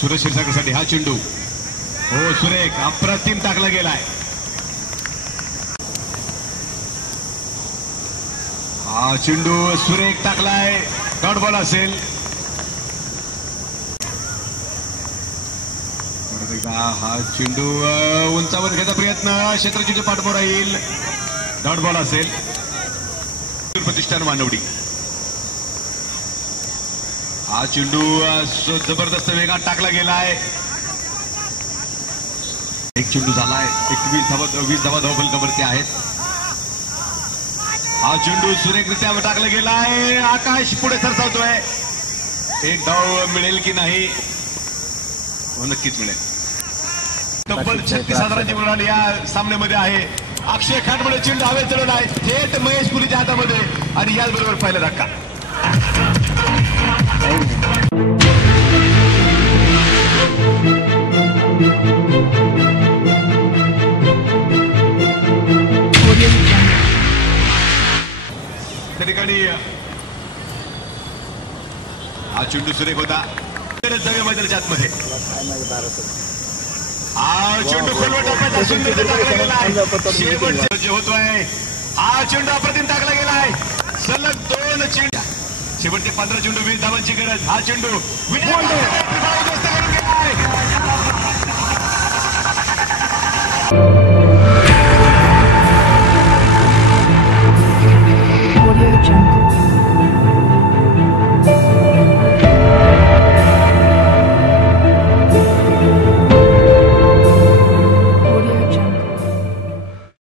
सुरेश क्षीरसागरसाठी हा चेंडू हो सुरेख अप्रतिम टाकला गेलाय. हा चेंडू सुरेख टाकलाय. डॉट बॉल असेल. हा चेंडू उंचावर घ्यायचा प्रयत्न क्षेत्रचीच्या पाठमोर येईल. डॉट बॉल असेल. प्रतिष्ठान मानवडी. हा चेंडू जबरदस्त वेगात टाकला गेलाय. एक चेंडू झालाय. 20 धावा धावफलकावरती आहेत. हा चेंडू सुरेखरित्या टाकला गेलाय. आकाश पुढे सरसावतोय. एक धाव मिळेल की नाही? हो नक्कीच मिळेल. तब्बल 36 रनांची मुलाली या सामन्यामध्ये आहे. अक्षय खाटमुळे चेंडू हवेत चढवलाय थेट महेश पुरीच्या हातामध्ये आणि याचबरोबर पहिला धक्का. त्या ठिकाणी हा चेंडू सुरेख होता. जाऊया मैदानाच्या आतमध्ये. हा चेंडू खोलवर टाकण्याचा सुंदर टाकला गेलाय. शेवटचे होतोय. हा चेंडू अप्रतिम टाकला गेलाय. सलग 2 चेंडू. शेवटचे 15 चेंडू 20 धावांची गरज. हा चेंडू करून गेलाय.